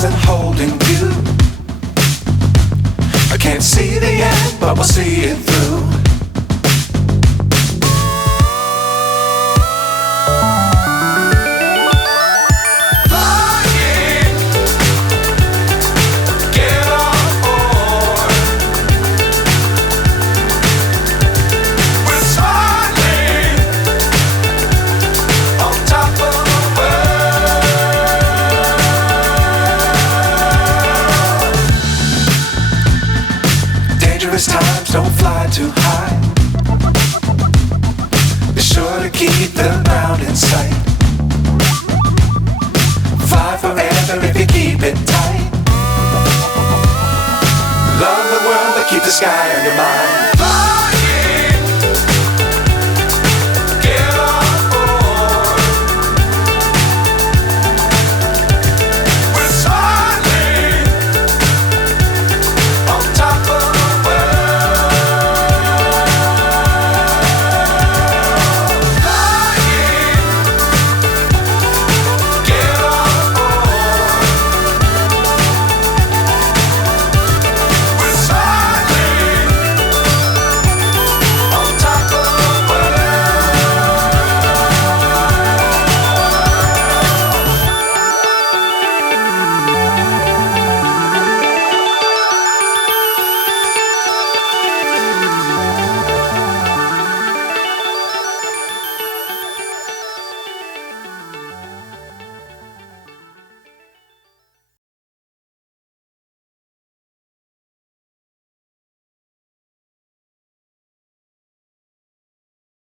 wasn't holding you. I can't see the end, but we'll see it through. Times don't fly too high. Be sure to keep the ground in sight. Fly forever if you keep it tight. Love the world but keep the sky on your mind.